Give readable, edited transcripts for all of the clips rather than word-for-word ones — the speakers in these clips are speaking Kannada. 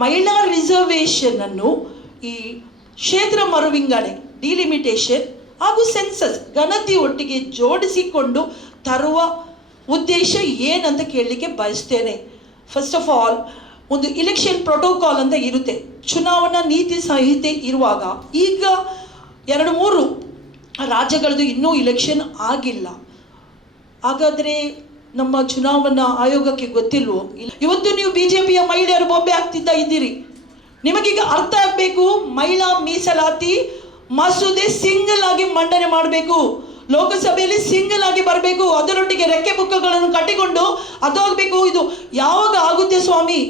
ಮಹಿಳಾ ರಿಸರ್ವೇಷನ್ ಅನ್ನು ಈ ಕ್ಷೇತ್ರ ಮರುವಿಂಗಡಣೆ ಡಿಲಿಮಿಟೇಷನ್ ಹಾಗೂ ಸೆನ್ಸಸ್ ಗಣತಿ ಒಟ್ಟಿಗೆ ಜೋಡಿಸಿಕೊಂಡು ತರುವ ಉದ್ದೇಶ ಏನಂತ ಕೇಳಲಿಕ್ಕೆ ಬಯಸ್ತೇನೆ. ಫಸ್ಟ್ ಆಫ್ ಆಲ್, ಒಂದು ಇಲೆಕ್ಷನ್ ಪ್ರೋಟೋಕಾಲ್ ಅಂತ ಇರುತ್ತೆ, ಚುನಾವಣಾ ನೀತಿ ಸಂಹಿತೆ ಇರುವಾಗ. ಈಗ 2-3 ರಾಜ್ಯಗಳದ್ದು ಇನ್ನೂ ಇಲೆಕ್ಷನ್ ಆಗಿಲ್ಲ. ಹಾಗಾದರೆ ನಮ್ಮ ಚುನಾವಣಾ ಆಯೋಗಕ್ಕೆ ಗೊತ್ತಿಲ್ವೋ? ಇವತ್ತು ನೀವು BJPಯ ಮಹಿಳೆಯರು ಬೊಬ್ಬೆ ಆಗ್ತಿದ್ದ ಇದ್ದೀರಿ. ನಿಮಗೀಗ ಅರ್ಥ ಆಗಬೇಕು, ಮಹಿಳಾ ಮೀಸಲಾತಿ ಮಸೂದೆ ಸಿಂಗಲ್ ಆಗಿ ಮಂಡನೆ ಮಾಡಬೇಕು, ಲೋಕಸಭೆಯಲ್ಲಿ ಸಿಂಗಲ್ ಆಗಿ ಬರಬೇಕು, ಅದರೊಟ್ಟಿಗೆ ರೆಕ್ಕೆ ಪುಕ್ಕಗಳನ್ನು ಕಟ್ಟಿಕೊಂಡು ಅದಾಗಬೇಕು. ಇದು ಯಾವಾಗ ಆಗುತ್ತೆ ಸ್ವಾಮಿ?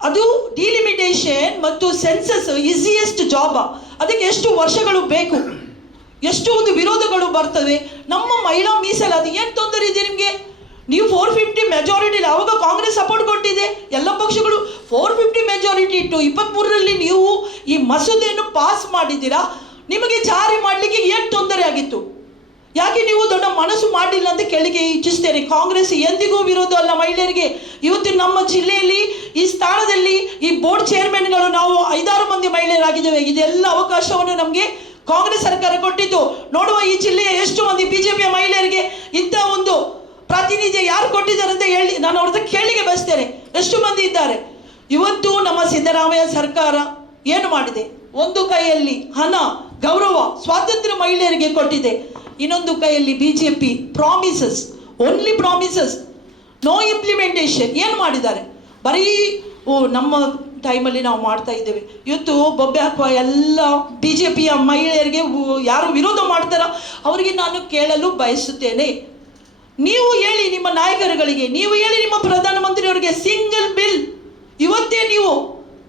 ಅದು ಡಿಲಿಮಿಟೇಷನ್ ಮತ್ತು ಸೆನ್ಸಸ್ ಈಸಿಯೆಸ್ಟ್ ಜಾಬ್. ಅದಕ್ಕೆ ಎಷ್ಟು ವರ್ಷಗಳು ಬೇಕು, ಎಷ್ಟು ಒಂದು ವಿರೋಧಗಳು ಬರ್ತವೆ. ನಮ್ಮ ಮಹಿಳಾ ಮೀಸಲಾತಿ ಏನು ತೊಂದರೆ ಇದೆ ನಿಮಗೆ? ನೀವು 450 ಮೆಜಾರಿಟಿ, ಆವಾಗ ಕಾಂಗ್ರೆಸ್ ಸಪೋರ್ಟ್ ಕೊಟ್ಟಿದೆ, ಎಲ್ಲ ಪಕ್ಷಗಳು 450 ಮೆಜಾರಿಟಿ ಇಟ್ಟು 23ರಲ್ಲಿ ನೀವು ಈ ಮಸೂದೆಯನ್ನು ಪಾಸ್ ಮಾಡಿದ್ದೀರಾ. ನಿಮಗೆ ಜಾರಿ ಮಾಡಲಿಕ್ಕೆ ಏನು ತೊಂದರೆ ಆಗಿತ್ತು? ಯಾಕೆ ನೀವು ದೊಡ್ಡ ಮನಸ್ಸು ಮಾಡಿಲ್ಲ ಅಂತ ಕೇಳಲಿಕ್ಕೆ ಇಚ್ಛಿಸ್ತೇನೆ. ಕಾಂಗ್ರೆಸ್ ಎಂದಿಗೂ ವಿರೋಧ ಅಲ್ಲ ಮಹಿಳೆಯರಿಗೆ. ಇವತ್ತು ನಮ್ಮ ಜಿಲ್ಲೆಯಲ್ಲಿ ಈ ಸ್ಥಾನದಲ್ಲಿ ಈ ಬೋರ್ಡ್ ಚೇರ್ಮನ್ಗಳು ನಾವು 5-6 ಮಂದಿ ಮಹಿಳೆಯರಾಗಿದ್ದೇವೆ. ಇದೆಲ್ಲ ಅವಕಾಶವನ್ನು ನಮಗೆ ಕಾಂಗ್ರೆಸ್ ಸರ್ಕಾರ ಕೊಟ್ಟಿದ್ದು. ನೋಡುವ ಈ ಜಿಲ್ಲೆಯ ಎಷ್ಟು ಮಂದಿ BJPಯ ಮಹಿಳೆಯರಿಗೆ ಇಂಥ ಒಂದು ಪ್ರಾತಿನಿಧ್ಯ ಯಾರು ಕೊಟ್ಟಿದ್ದಾರೆ ಅಂತ ಹೇಳಿ ನಾನು ಅವ್ರದ್ದು ಕೇಳಿಗೆ ಬಯಸ್ತೇನೆ. ಎಷ್ಟು ಮಂದಿ ಇದ್ದಾರೆ? ಇವತ್ತು ನಮ್ಮ ಸಿದ್ದರಾಮಯ್ಯ ಸರ್ಕಾರ ಏನು ಮಾಡಿದೆ? ಒಂದು ಕೈಯಲ್ಲಿ ಹಣ, ಗೌರವ, ಸ್ವಾತಂತ್ರ್ಯ ಮಹಿಳೆಯರಿಗೆ ಕೊಟ್ಟಿದೆ, ಇನ್ನೊಂದು ಕೈಯಲ್ಲಿ BJP promises, only promises, no implementation. ಏನು ಮಾಡಿದ್ದಾರೆ? ಬರೀ ನಮ್ಮ ಟೈಮಲ್ಲಿ ನಾವು ಮಾಡ್ತಾ ಇದ್ದೇವೆ. ಇವತ್ತು ಬೊಬ್ಬೆ ಹಾಕುವ ಎಲ್ಲ BJPಯ ಮಹಿಳೆಯರಿಗೆ ಯಾರು ವಿರೋಧ ಮಾಡ್ತಾರೋ ಅವರಿಗೆ ನಾನು ಕೇಳಲು ಬಯಸುತ್ತೇನೆ. ನೀವು ಹೇಳಿ ನಿಮ್ಮ ನಾಯಕರುಗಳಿಗೆ, ನೀವು ಹೇಳಿ ನಿಮ್ಮ ಪ್ರಧಾನಮಂತ್ರಿಯವರಿಗೆ, ಸಿಂಗಲ್ ಬಿಲ್ ಇವತ್ತೇ ನೀವು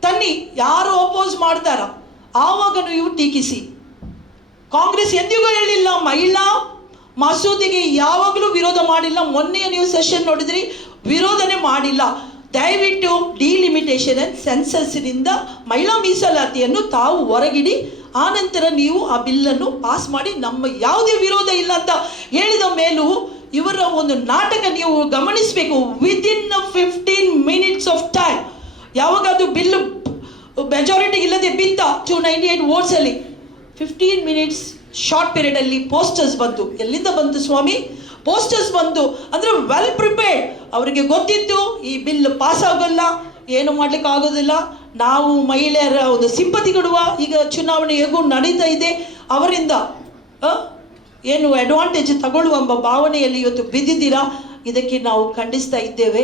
ತನ್ನಿ. ಯಾರು ಅಪೋಸ್ ಮಾಡ್ತಾರ ಆವಾಗ ನೀವು ಟೀಕಿಸಿ. ಕಾಂಗ್ರೆಸ್ ಎಂದಿಗೂ ಹೇಳಿಲ್ಲ ಮಹಿಳಾ ಮಸೂದೆಗೆ, ಯಾವಾಗಲೂ ವಿರೋಧ ಮಾಡಿಲ್ಲ. ಮೊನ್ನೆ ನೀವು ಸೆಷನ್ ನೋಡಿದ್ರಿ, ವಿರೋಧನೆ ಮಾಡಿಲ್ಲ. ದಯವಿಟ್ಟು ಡಿಲಿಮಿಟೇಷನ್ ಆ್ಯಂಡ್ ಸೆನ್ಸಸ್ನಿಂದ ಮಹಿಳಾ ಮೀಸಲಾತಿಯನ್ನು ತಾವು ಹೊರಗಿಡಿ. ಆನಂತರ ನೀವು ಆ ಬಿಲ್ಲನ್ನು ಪಾಸ್ ಮಾಡಿ. ನಮ್ಮ ಯಾವುದೇ ವಿರೋಧ ಇಲ್ಲ ಅಂತ ಹೇಳಿದ ಮೇಲೂ ಇವರ ಒಂದು ನಾಟಕ ನೀವು ಗಮನಿಸಬೇಕು. ವಿದಿನ್ 15 minutes ಆಫ್ ಟೈಮ್, ಯಾವಾಗ ಅದು ಬಿಲ್ ಮೆಜಾರಿಟಿ ಇಲ್ಲದೆ ಬಿತ್ತ 298 ವೋಟ್ಸಲ್ಲಿ 15 minutes ಶಾರ್ಟ್ ಪೀರಿಯಡಲ್ಲಿ ಪೋಸ್ಟರ್ಸ್ ಬಂತು. ಎಲ್ಲಿಂದ ಬಂತು ಸ್ವಾಮಿ? ಪೋಸ್ಟರ್ಸ್ ಬಂತು ಅಂದರೆ ವೆಲ್ ಪ್ರಿಪೇರ್ಡ್. ಅವರಿಗೆ ಗೊತ್ತಿತ್ತು ಈ ಬಿಲ್ ಪಾಸ್ ಆಗೋಲ್ಲ, ಏನು ಮಾಡ್ಲಿಕ್ಕೆ ಆಗೋದಿಲ್ಲ. ನಾವು ಮಹಿಳೆಯರ ಒಂದು ಸಿಂಪತಿ ಕೊಡುವ, ಈಗ ಚುನಾವಣೆ ಹೇಗೂ ನಡೀತಾ ಇದೆ, ಅವರಿಂದ ಏನು ಅಡ್ವಾಂಟೇಜ್ ತಗೊಳ್ಳುವ ಎಂಬ ಭಾವನೆಯಲ್ಲಿ ಇವತ್ತು ಬಿದ್ದಿದ್ದೀರಾ. ಇದಕ್ಕೆ ನಾವು ಖಂಡಿಸ್ತಾ ಇದ್ದೇವೆ.